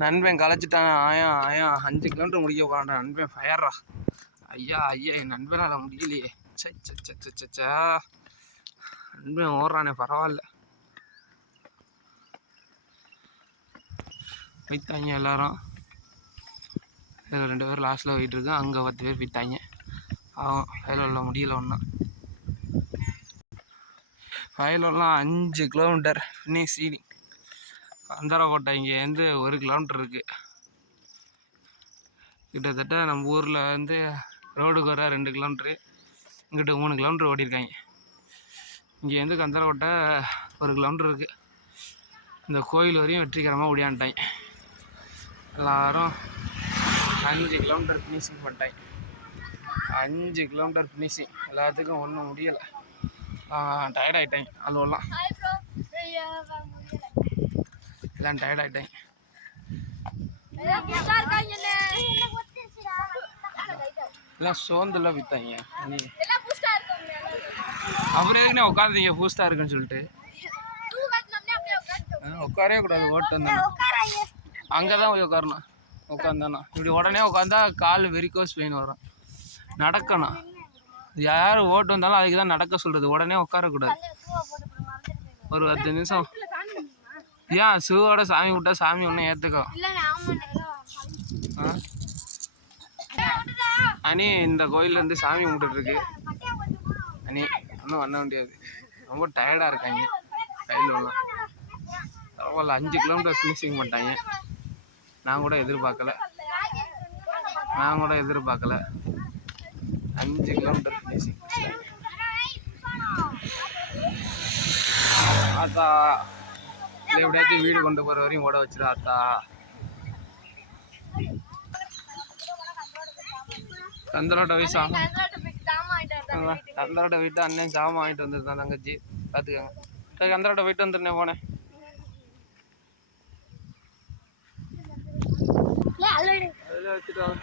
நண்பன் களைச்சிட்டான் ஆயா ஆயா அஞ்சு கிலோமீட்டர் முடிக்க போகிறான் நண்பன் ஃபயர்ரா ஐயா ஐயா என் நண்பனால் முடியலையே. சே சே சே சே நண்பன் ஓடுறானே பரவாயில்ல. போய்த்தாங்க எல்லாரும். இதில் ரெண்டு பேர் லாஸ்ட்டில் போயிட்டு இருக்கேன் அங்கே பத்து பேர் போய்த்தாங்க அவன் வயலூரில் முடியல ஒன்றும் வயலூர்லாம் அஞ்சு கிலோமீட்டர் இன்னும் சீடிங் அந்தரக்கோட்டை இங்கேருந்து ஒரு கிலோமீட்டர் இருக்குது கிட்டத்தட்ட நம்ம ஊரில் வந்து ரோடுக்கு வர ரெண்டு கிலோமீட்ரு இங்கிட்ட மூணு கிலோமீட்ரு ஓடிருக்காங்க இங்கேருந்து கந்தரக்கோட்டை ஒரு கிலோமீட்டர் இருக்குது இந்த கோயில் வரையும் வெற்றிகரமாக ஓடியான்ட்டாங்க எல்லோரும் அஞ்சு கிலோமீட்டர் ஃபினிஷிங் பண்ணிட்டாங்க. அஞ்சு கிலோமீட்டர் ஃபினிஷிங் எல்லாத்துக்கும் ஒன்றும் முடியலை. டயர்ட் ஆகிட்டாங்க அவ்வளோலாம் இதான் டயர்ட் எல்லாம் சோர்ந்துலாம் விற்றாங்க நீ அப்புறம் எதுக்குண்ணே உட்காந்துங்க பூஸ்டாக இருக்குன்னு சொல்லிட்டு. ஆ, உட்காரவே கூடாது. ஓட்டம் தானே. அங்கே தான் போய் உட்காரணும். உட்காந்தானா இப்படி உடனே உட்காந்தா கால் வெறிக்கோஸ் பெயின் வரும். நடக்கணும். யார் ஓட்டு வந்தாலும் அதுக்கு தான் நடக்க சொல்கிறது உடனே உட்காரக்கூடாது. ஒரு பத்து நிமிஷம். ஏன் ஷூவோட சாமி விட்டா சாமி ஒன்றும் ஏற்றுக்கோ அனி இந்த கோயில்லேருந்து சாமி கும்பிட்டுருக்கு அனி ஒன்றும் பண்ண முடியாது. ரொம்ப டயர்டாக இருக்காங்க. கையில் உள்ள பரவாயில்ல அஞ்சு கிலோமீட்டர் ஃபினிஷிங் பண்ணிட்டாங்க. நான் கூட எதிர்பார்க்கல. நான் கூட எதிர்பார்க்கல. அஞ்சு கிலோமீட்டர் ஃபினிஷிங் ஆத்தா. இல்லை எப்படியாச்சும் வீடு கொண்டு போகிற வரையும் ஓட வச்சிரு ஆத்தா சந்திரோட வயசு ஆகும் சந்திரோட வீட்டு அண்ணன் ஜாமான் வாங்கிட்டு வந்துருந்தான் தங்கச்சி. பார்த்துக்கோங்க. சரி சந்திரோட போயிட்டு வந்துருந்தேன் போனேன் அதில் வச்சுட்டு வாங்க.